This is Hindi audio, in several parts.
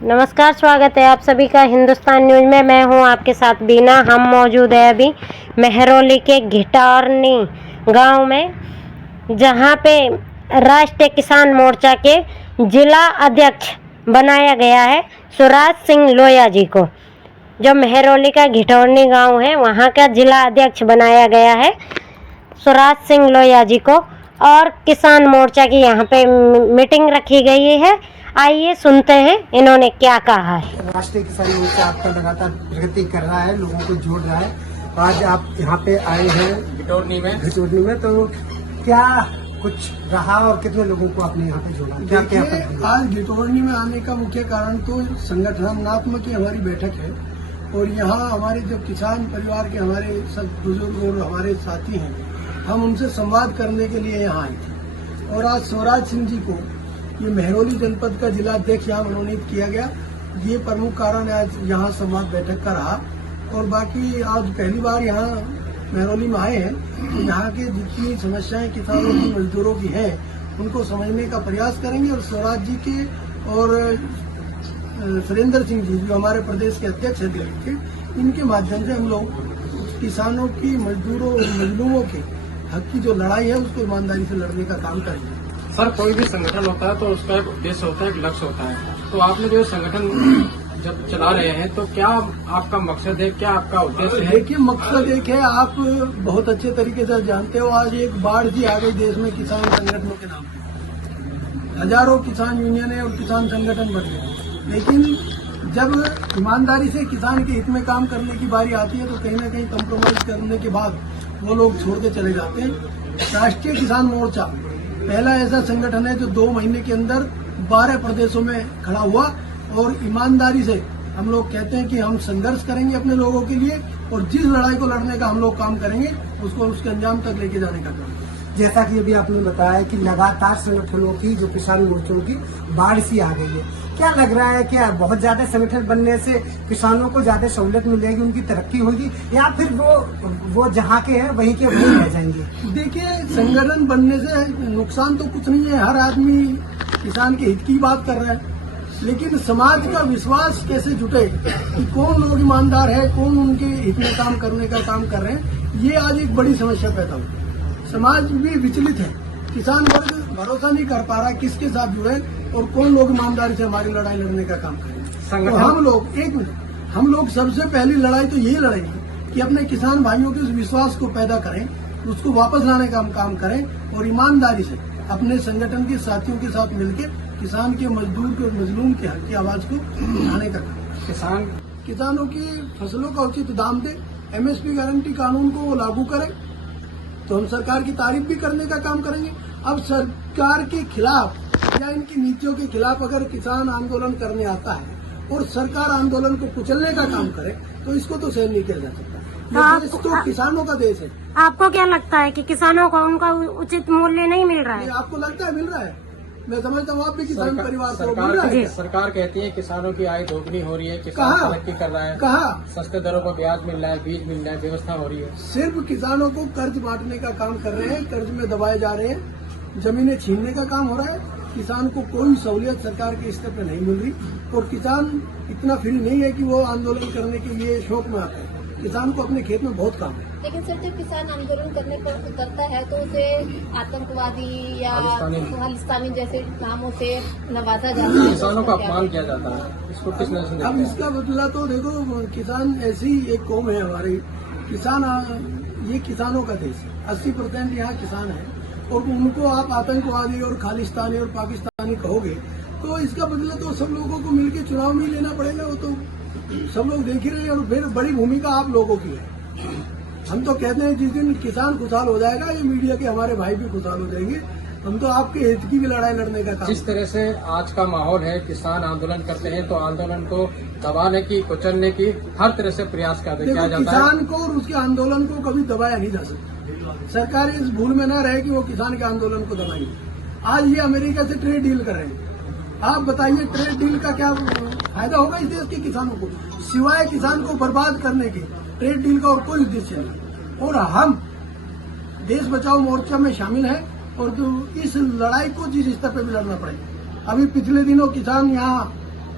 नमस्कार, स्वागत है आप सभी का हिंदुस्तान न्यूज में। मैं हूं आपके साथ बीना। हम मौजूद है अभी मेहरौली के घिटौरनी गांव में, जहां पे राष्ट्रीय किसान मोर्चा के जिला अध्यक्ष बनाया गया है स्वराज सिंह लोहिया जी को। जो मेहरौली का घिटौरनी गांव है वहां का जिला अध्यक्ष बनाया गया है स्वराज सिंह लोहिया जी को। और किसान मोर्चा की यहाँ पे मीटिंग रखी गई है। आइए सुनते हैं इन्होंने क्या कहा है। राष्ट्रीय किसान मोर्चा आपका लगातार प्रगति कर रहा है, लोगों को जोड़ रहा है। आज आप यहाँ पे आए हैं घिटौरनी में, तो क्या कुछ रहा और कितने लोगों को आपने यहाँ पे जोड़ा? क्या आज घिटौरनी में आने का मुख्य कारण तो संगठनात्मक की हमारी बैठक है, और यहाँ हमारे जो किसान परिवार के हमारे सब बुजुर्ग और हमारे साथी हैं, हम उनसे संवाद करने के लिए यहाँ आए थे। और आज स्वराज सिंह जी को ये मेहरौली जनपद का जिला अध्यक्ष यहाँ मनोनीत किया गया। ये प्रमुख कारण है आज यहाँ संवाद बैठक का रहा। और बाकी आज पहली बार यहाँ मेहरौली में आए हैं, तो यहाँ के जितनी समस्याएं किसानों की, मजदूरों की हैं, उनको समझने का प्रयास करेंगे। और स्वराज जी के और सुरेंद्र सिंह जी जो हमारे प्रदेश के अध्यक्ष हैं दिल्ली के, इनके माध्यम से हम लोग किसानों की, मजदूरों और मजलूमों के हक की जो लड़ाई है उसको ईमानदारी से लड़ने का काम करेंगे। सर, कोई भी संगठन होता है तो उसका एक उद्देश्य होता है, एक लक्ष्य होता है। तो आपने जो संगठन जब चला रहे हैं तो क्या आपका मकसद है, क्या आपका उद्देश्य है? देखिए, मकसद एक है, आप बहुत अच्छे तरीके से जानते हो, आज एक बाढ़ सी आ गई देश में किसान संगठनों के नाम पे। हजारों किसान यूनियन है और किसान संगठन बन गए, लेकिन जब ईमानदारी से किसान के हित में काम करने की बारी आती है तो कहीं न कहीं कम्प्रोमाइज करने के बाद वो लोग छोड़ के चले जाते हैं। राष्ट्रीय किसान मोर्चा पहला ऐसा संगठन है जो 2 महीने के अंदर 12 प्रदेशों में खड़ा हुआ, और ईमानदारी से हम लोग कहते हैं कि हम संघर्ष करेंगे अपने लोगों के लिए, और जिस लड़ाई को लड़ने का हम लोग काम करेंगे उसको उसके अंजाम तक लेके जाने का काम। जैसा कि अभी आपने बताया कि लगातार संगठनों की, जो किसान मोर्चों की बाढ़ सी आ गई है, क्या लग रहा है, क्या बहुत ज्यादा संगठन बनने से किसानों को ज्यादा सहूलियत मिलेगी, उनकी तरक्की होगी, या फिर वो जहाँ के हैं वहीं के वहीं रह जाएंगे? देखिए, संगठन बनने से नुकसान तो कुछ नहीं है, हर आदमी किसान के हित की बात कर रहा है, लेकिन समाज का विश्वास कैसे जुटे कि कौन लोग ईमानदार है, कौन उनके हित में काम करने का काम कर रहे हैं, ये आज एक बड़ी समस्या पैदा हुई। समाज भी विचलित है, किसान वर्ग भरोसा नहीं कर पा रहा किसके साथ जुड़े और कौन लोग ईमानदारी से हमारी लड़ाई लड़ने का काम करें। तो हम लोग सबसे पहली लड़ाई तो यही लड़ेंगे कि अपने किसान भाइयों के उस विश्वास को पैदा करें, उसको वापस लाने का हम काम करें, और ईमानदारी से अपने संगठन के साथियों के साथ मिलकर किसान के, मजदूर के और मजलूम के हक की आवाज को उठाने का काम। किसानों की फसलों का उचित दाम दे, MSP गारंटी कानून को वो लागू करें, तो हम सरकार की तारीफ भी करने का काम करेंगे। अब सरकार के खिलाफ या इनकी नीतियों के खिलाफ अगर किसान आंदोलन करने आता है और सरकार आंदोलन को कुचलने का काम करे, तो इसको तो सहन नहीं किया जा सकता। ये देश तो किसानों का देश है। आपको क्या लगता है कि किसानों को उनका उचित मूल्य नहीं मिल रहा है? आपको लगता है मिल रहा है? मैं समझता हूँ आप भी किसान परिवार को मिल रहा है। सरकार कहती है किसानों की आय दोगुनी हो रही है, किसान तरक्की कर रहा है, कहा सस्ते दरों पर ब्याज मिल रहा है, बीज मिल रहा है, व्यवस्था हो रही है। सिर्फ किसानों को कर्ज बांटने का काम कर रहे हैं, कर्ज में दबाए जा रहे हैं, जमीनें छीनने का काम हो रहा है। किसान को कोई सहूलियत सरकार के स्तर पर नहीं मिल रही, और किसान इतना फ्री नहीं है कि वो आंदोलन करने के लिए शौक में आता है। किसान को अपने खेत में बहुत काम है। लेकिन सर, जब किसान आंदोलन करता है तो उसे आतंकवादी या खालिस्तानी जैसे नामों से नवाजा जाता है, किसानों का अपमान किया जाता है। इसको किस नजर से? अब इसका बदला तो देखो, किसान ऐसी एक कौम है हमारी, किसान, ये किसानों का देश है, 80% यहाँ किसान है, और उनको आप आतंकवादी और खालिस्तानी और पाकिस्तानी कहोगे तो इसका बदला तो सब लोगों को मिलकर चुनाव में लेना पड़ेगा। वो तो सब लोग देख ही रहे हैं, और फिर बड़ी भूमिका आप लोगों की है। हम तो कहते हैं जिस दिन किसान खुशहाल हो जाएगा, ये मीडिया के हमारे भाई भी खुशहाल हो जाएंगे। हम तो आपके हित की भी लड़ाई लड़ने का काम। जिस तरह से आज का माहौल है, किसान आंदोलन करते हैं तो आंदोलन को दबाने की, कुचलने की हर तरह से प्रयास किया जाता है। किसान को और उसके आंदोलन को कभी दबाया नहीं जा सकता। सरकार इस भूल में न रहे कि वो किसान के आंदोलन को दबाएंगे। आज ये अमेरिका से ट्रेड डील कर रहे हैं, आप बताइए ट्रेड डील का क्या फायदा होगा इस देश के किसानों को? सिवाय किसान को बर्बाद करने के ट्रेड डील का और कोई उद्देश्य नहीं। और हम देश बचाओ मोर्चा में शामिल हैं, और इस लड़ाई को जिस स्तर पर भी लड़ना पड़ेगा। अभी पिछले दिनों किसान यहाँ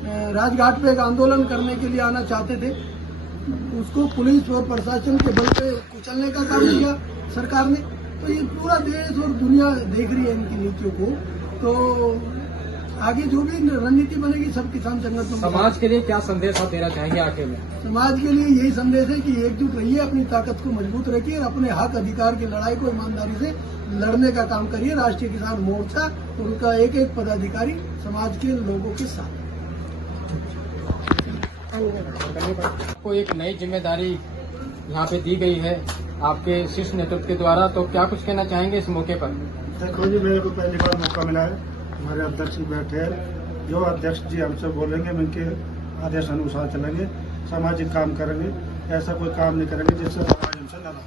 राजघाट पे एक आंदोलन करने के लिए आना चाहते थे, उसको पुलिस और प्रशासन के बल पे कुचलने का काम किया सरकार ने। तो ये पूरा देश और दुनिया देख रही है इनकी नीतियों को। तो आगे जो भी रणनीति बनेगी सब किसान संगठनों समाज के लिए क्या संदेश आप देना चाहेंगे आखिर में? समाज के लिए यही संदेश है कि एकजुट रहिए, अपनी ताकत को मजबूत रखिए और अपने हक अधिकार की लड़ाई को ईमानदारी से लड़ने का काम करिए। राष्ट्रीय किसान मोर्चा और उनका एक एक पदाधिकारी समाज के लोगों के साथ। आपको एक नई जिम्मेदारी यहाँ पे दी गई है आपके शीर्ष नेतृत्व के द्वारा, तो क्या कुछ कहना चाहेंगे इस मौके पर? देखो जी, मेरे को पहली बार मौका मिला है, हमारे अध्यक्ष जी बैठे हैं, जो अध्यक्ष जी हमसे बोलेंगे हम उनके आदेश अनुसार चलेंगे, सामाजिक काम करेंगे, ऐसा कोई काम नहीं करेंगे जिससे समाज हमसे लड़ा।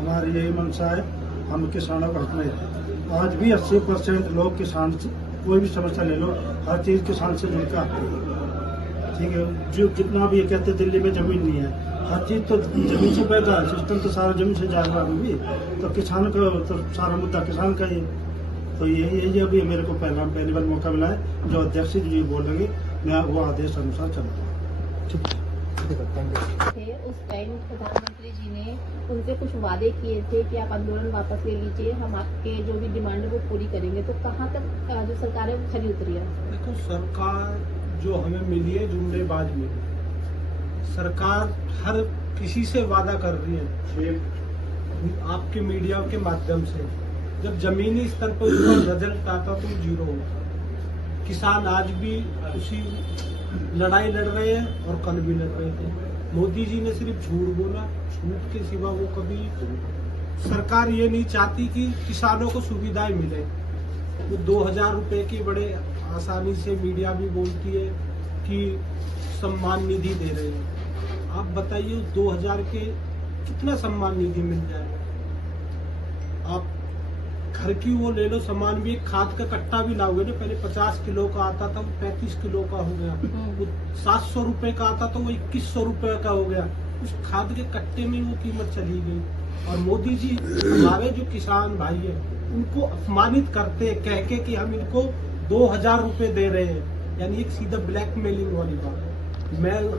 हमारी यही मंशा है, हम किसानों का हित में। आज भी 80% लोग किसान से कोई भी समस्या ले लो, हर चीज किसान से जुड़ के आती है। ठीक है, जो जितना भी ये कहते दिल्ली में जमीन नहीं है, हर चीज तो जमीन से पैदा है, सिस्टम तो सारा जमीन से जा रहा है। तो किसान का तो सारा मुद्दा किसान का ही। तो यही अभी मेरे को पहली बार मौका मिला है, जो अध्यक्ष जी बोलेंगे मैं वो आदेश अनुसार चलूँगा। थे उस टाइम प्रधानमंत्री जी ने उनसे कुछ वादे किए थे कि आप आंदोलन वापस ले लीजिए, हम आपके जो भी डिमांड है वो पूरी करेंगे। तो कहाँ तक जो सरकार है वो खरी उतरी है? देखो, सरकार जो हमें मिली है जुमलेबाज मिली। सरकार हर किसी से वादा कर रही है, आपके मीडिया के माध्यम से। जब जमीनी स्तर पर उसका रिजल्ट आता तो जीरो होता। किसान आज भी उसी लड़ाई लड़ रहे हैं और कल भी लड़ रहे थे। मोदी जी ने सिर्फ झूठ बोला, झूठ के सिवा वो कभी सरकार ये नहीं चाहती कि किसानों को सुविधाएं मिले। वो 2000 रुपए की बड़े आसानी से मीडिया भी बोलती है कि सम्मान निधि दे रहे हैं। आप बताइए 2000 के कितना सम्मान निधि मिल जाए? आप घर की वो ले लो सामान भी, खाद का कट्टा भी लाओगे ना, पहले 50 किलो का आता था, वो 35 किलो का हो गया। वो 700 रुपए का आता था, वो 2100 रुपए का हो गया। उस खाद के कट्टे में वो कीमत चली गई। और मोदी जी हमारे जो किसान भाई है उनको अपमानित करते हैं, कह के कि हम इनको 2000 रुपए दे रहे हैं, यानी एक सीधा ब्लैकमेलिंग वाली बात।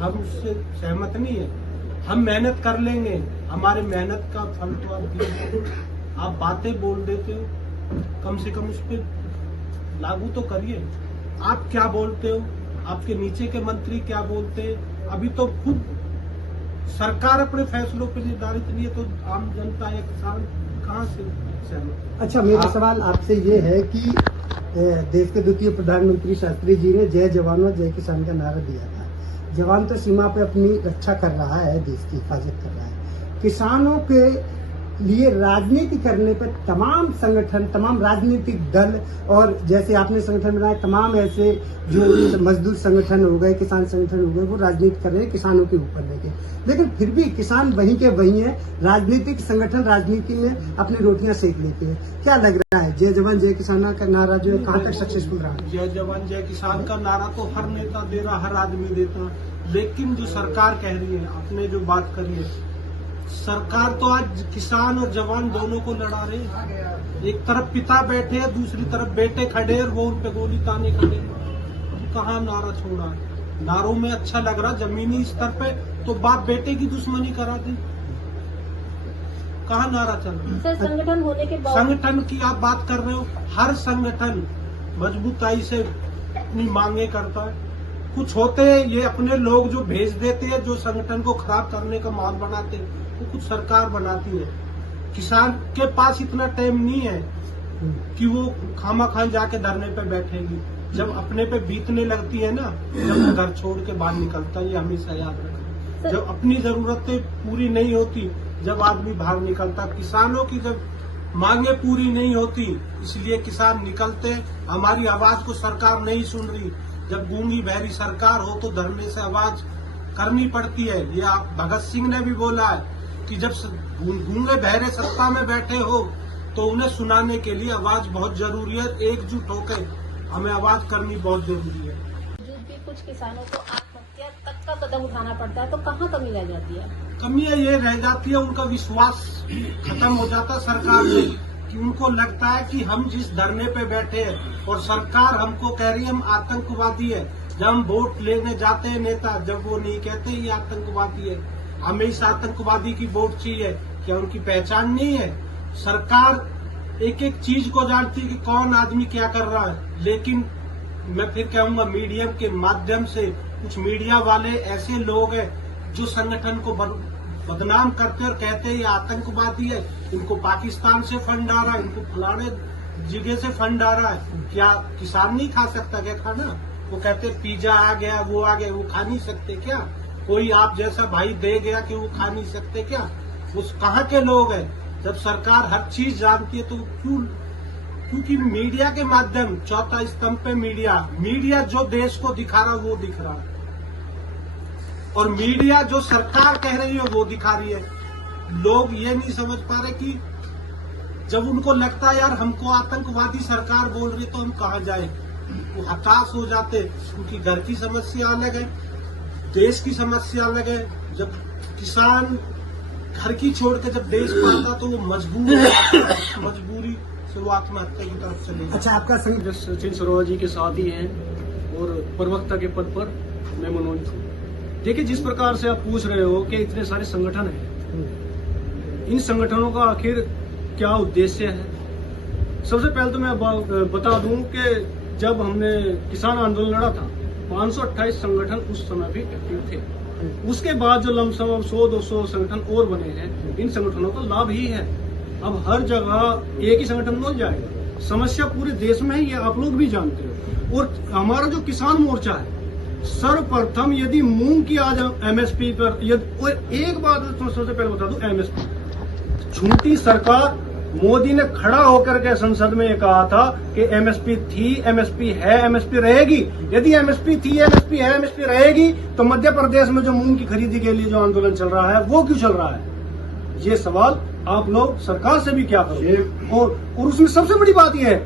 हम उससे सहमत नहीं है। हम मेहनत कर लेंगे, हमारे मेहनत का फल तो आप बातें बोल देते हो, कम से कम उस पर लागू तो करिए। आप क्या बोलते हो, आपके नीचे के मंत्री क्या बोलते हैं? अभी तो खुद सरकार अपने फैसलों पर निर्धारित नहीं है, तो आम जनता या किसान कहाँ से सहमत? अच्छा, मेरा सवाल आपसे ये है कि देश के द्वितीय प्रधानमंत्री शास्त्री जी ने जय जवान जय किसान का नारा दिया था। जवान तो सीमा पे अपनी रक्षा कर रहा है, देश की हिफाजत कर रहा है। किसानों के लिए राजनीति करने पर तमाम संगठन, तमाम राजनीतिक दल और जैसे आपने संगठन बनाए, तमाम ऐसे जो मजदूर संगठन हो गए, किसान संगठन हो गए, वो राजनीति कर रहे हैं किसानों के ऊपर लेके। लेकिन फिर भी किसान वहीं के वहीं है, राजनीतिक संगठन राजनीति में अपनी रोटियां सेक लेते हैं। क्या लग रहा है, जय जवान जय किसान का नारा जो है कहाँ तक सक्सेसफुल रहा? जय जवान जय किसान का नारा तो हर नेता दे रहा, हर आदमी देता, लेकिन जो सरकार कह रही है, आपने जो बात करी है, सरकार तो आज किसान और जवान दोनों को लड़ा रहे हैं। एक तरफ पिता बैठे हैं, दूसरी तरफ बेटे खड़े और वो उन पे गोली ताने खड़े। तो कहाँ नारा छोड़ा? नारों में अच्छा लग रहा, जमीनी स्तर पे तो बाप बेटे की दुश्मनी करा दी। कहाँ नारा चल रहा? सर, संगठन होने के बाद संगठन की आप बात कर रहे हो, हर संगठन मजबूताई से अपनी मांगे करता है। कुछ होते हैं ये अपने लोग जो भेज देते हैं, जो संगठन को खराब करने का माहौल बनाते हैं, तो कुछ सरकार बनाती है। किसान के पास इतना टाइम नहीं है कि वो खामा जाके धरने पे बैठेगी। जब अपने पे बीतने लगती है ना, जब घर छोड़ के बाहर निकलता है, ये हमेशा याद रखें। जब अपनी जरूरतें पूरी नहीं होती, जब आदमी बाहर निकलता, किसानों की जब मांगे पूरी नहीं होती, इसलिए किसान निकलते। हमारी आवाज को सरकार नहीं सुन रही। जब गूंगी बहरी सरकार हो तो धरने से आवाज करनी पड़ती है। ये आप भगत सिंह ने भी बोला है कि जब गूंगे बहरे सत्ता में बैठे हो तो उन्हें सुनाने के लिए आवाज बहुत जरूरी है। एकजुट होकर हमें आवाज करनी बहुत जरूरी है। जो भी कुछ किसानों को आत्महत्या तक का कदम उठाना पड़ता है, तो कहाँ कमी रह जाती है? कमियां ये रह जाती है, उनका विश्वास खत्म हो जाता है सरकार से, कि उनको लगता है कि हम जिस धरने पे बैठे हैं और सरकार हमको कह रही है हम आतंकवादी है, जब हम वोट लेने जाते हैं नेता, जब वो नहीं कहते ये आतंकवादी है, हमें इस आतंकवादी की वोट चाहिए, क्या उनकी पहचान नहीं है? सरकार एक एक चीज को जानती है कि कौन आदमी क्या कर रहा है, लेकिन मैं फिर कहूंगा मीडिया के माध्यम से कुछ मीडिया वाले ऐसे लोग हैं जो संगठन को बदनाम करते और कहते हैं ये आतंकवादी है, इनको पाकिस्तान से फंड आ रहा है, इनको फलाने जगह से फंड आ रहा है। क्या किसान नहीं खा सकता क्या खाना? वो कहते पिज्जा आ गया, वो आ गया, वो खा नहीं सकते क्या? कोई आप जैसा भाई दे गया कि वो खा नहीं सकते क्या? उस कहाँ के लोग हैं? जब सरकार हर चीज जानती है तो क्योंकि मीडिया के माध्यम, चौथा स्तंभ पे मीडिया जो देश को दिखा रहा वो दिख रहा है, और मीडिया जो सरकार कह रही है वो दिखा रही है। लोग ये नहीं समझ पा रहे कि जब उनको लगता है यार हमको आतंकवादी सरकार बोल रही है तो हम कहाँ जाए, वो हताश हो जाते। उनकी घर की समस्या अलग है, देश की समस्या अलग है। जब किसान घर की छोड़ के जब देश पाता तो वो मजबूरी से वो आत्महत्या की तरफ चले गए। अच्छा, आपका संग सचिन सरोवर जी के साथ ही हैं और प्रवक्ता के पद पर मैं मनोज हूँ। देखिए, जिस प्रकार से आप पूछ रहे हो कि इतने सारे संगठन हैं, इन संगठनों का आखिर क्या उद्देश्य है? सबसे पहले तो मैं बता दूं कि जब हमने किसान आंदोलन लड़ा था 528 संगठन उस समय भी एक्टिव थे। उसके बाद जो लमसम 100-200 संगठन और बने हैं, इन संगठनों का लाभ ही है। अब हर जगह एक ही संगठन मिल जाएगा, समस्या पूरे देश में है, ये आप लोग भी जानते हो। और हमारा जो किसान मोर्चा है, सर्वप्रथम यदि मूंग की आज एमएसपी पर, और एक बात तो सबसे पहले बता दूं, एमएसपी झूठी सरकार, मोदी ने खड़ा होकर के संसद में ये कहा था कि एमएसपी थी, एमएसपी है, एमएसपी रहेगी। यदि एमएसपी थी, एमएसपी है, एमएसपी रहेगी, तो मध्य प्रदेश में जो मूंग की खरीदी के लिए जो आंदोलन चल रहा है वो क्यों चल रहा है? ये सवाल आप लोग सरकार से भी क्या करो। और उसमें सबसे बड़ी बात यह है,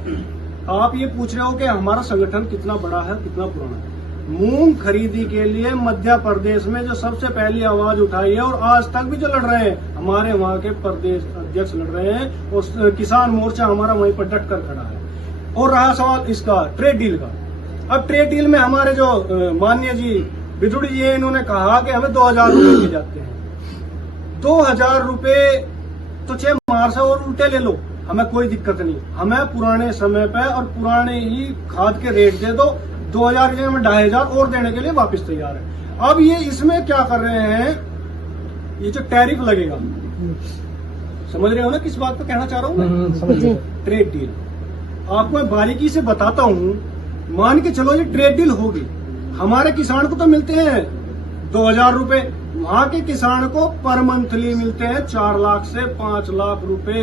आप ये पूछ रहे हो कि हमारा संगठन कितना बड़ा है, कितना पुराना है। मूंग खरीदी के लिए मध्य प्रदेश में जो सबसे पहली आवाज उठाई है, और आज तक भी जो लड़ रहे हैं, हमारे वहां के प्रदेश अध्यक्ष लड़ रहे हैं, और किसान मोर्चा हमारा वहीं पर डट कर खड़ा है। और रहा सवाल इसका ट्रेड डील का, अब ट्रेड डील में हमारे जो माननीय जी बिदुड़ी जी, इन्होंने कहा कि हमें 2000 रुपए दिए जाते हैं। 2000 रुपए तो 6 मार्च और उल्टे ले लो, हमें कोई दिक्कत नहीं। हमें पुराने समय पे और पुराने ही खाद के रेट दे दो, 2000 की जगह में 2500 और देने के लिए वापस तैयार है। अब ये इसमें क्या कर रहे हैं, ये जो टैरिफ लगेगा, समझ रहे हो ना किस बात पे कहना चाह रहा हूँ? ट्रेड डील आपको मैं बारीकी से बताता हूँ। मान के चलो ये ट्रेड डील होगी, हमारे किसान को तो मिलते हैं 2000 रुपए, वहां के किसान को पर मंथली मिलते हैं 4 लाख से 5 लाख रुपए,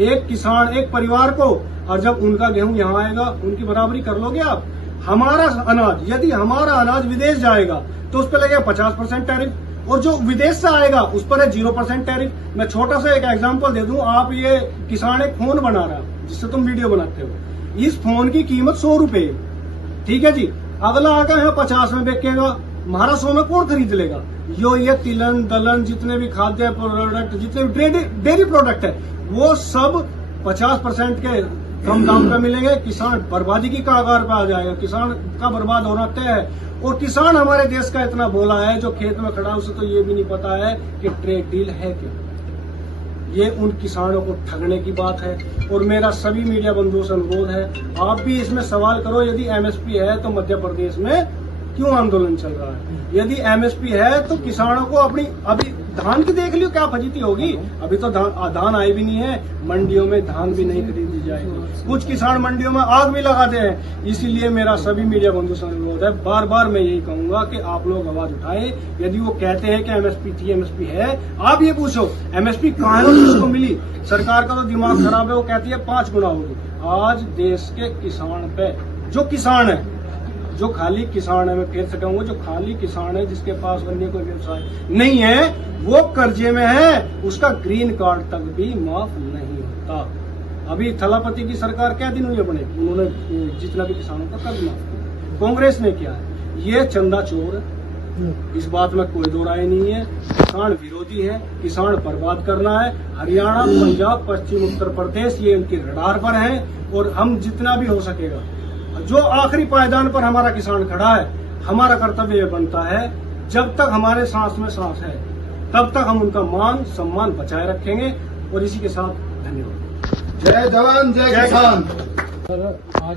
एक किसान, एक परिवार को। और जब उनका गेहूं यहाँ आएगा, उनकी बराबरी कर लोगे आप? हमारा अनाज, यदि हमारा अनाज विदेश जाएगा तो उस पर लगेगा 50% टैरिफ, और जो विदेश से आएगा उस पर है 0% टैरिफ। मैं छोटा सा एक एग्जांपल दे दूं, आप ये किसान एक फोन बना रहा है जिससे तुम वीडियो बनाते हो, इस फोन की कीमत 100 रुपए, ठीक है जी। अगला आकर यहाँ 50 में बेचेगा, हमारा 100 में कौन खरीद लेगा? ये तिलन दलन जितने भी खाद्य प्रोडक्ट, जितने भी डेयरी प्रोडक्ट है, वो सब 50% के कम दाम पे मिलेंगे। किसान बर्बादी की कगार पे आ जाएगा, किसान का बर्बाद होना तय है। और किसान हमारे देश का इतना भोला है, जो खेत में खड़ा उसे तो ये भी नहीं पता है कि ट्रेड डील है क्या। ये उन किसानों को ठगने की बात है। और मेरा सभी मीडिया बंधुओं से अनुरोध है, आप भी इसमें सवाल करो, यदि एमएसपी है तो मध्य प्रदेश में क्यों आंदोलन चल रहा है? यदि एमएसपी है तो किसानों को अपनी, अभी धान की देख लियो क्या फजीती होगी, अभी तो धान आई भी नहीं है, मंडियों में धान भी नहीं खरीदी जाएगी, कुछ किसान मंडियों में आग भी लगाते हैं। इसीलिए मेरा सभी मीडिया बंधु से अनुरोध है, बार बार मैं यही कहूंगा कि आप लोग आवाज उठाएं। यदि वो कहते हैं कि एमएसपी थी, एमएसपी है, आप ये पूछो एमएसपी कहाँ है, किसको मिली? सरकार का तो दिमाग खराब है, वो कहती है 5 गुना होगी। आज देश के किसान पे, जो किसान है, जो खाली किसान है, मैं फिर से कहूंगा, जो खाली किसान है जिसके पास अन्य कोई व्यवसाय नहीं है, वो कर्जे में है, उसका ग्रीन कार्ड तक भी माफ नहीं होता। अभी थलापति की सरकार क्या दिन हुए बने, उन्होंने जितना भी किसानों का कर्ज माफ किया, कांग्रेस ने किया है। ये चंदा चोर है, इस बात में कोई दो राय नहीं है। किसान विरोधी है, किसान बर्बाद करना है। हरियाणा, पंजाब, पश्चिम उत्तर प्रदेश, ये उनकी रडार पर है। और हम जितना भी हो सकेगा, जो आखिरी पायदान पर हमारा किसान खड़ा है, हमारा कर्तव्य यह बनता है जब तक हमारे सांस में सांस है तब तक हम उनका मान सम्मान बचाए रखेंगे। और इसी के साथ धन्यवाद। जय जवान जय किसान। सर आज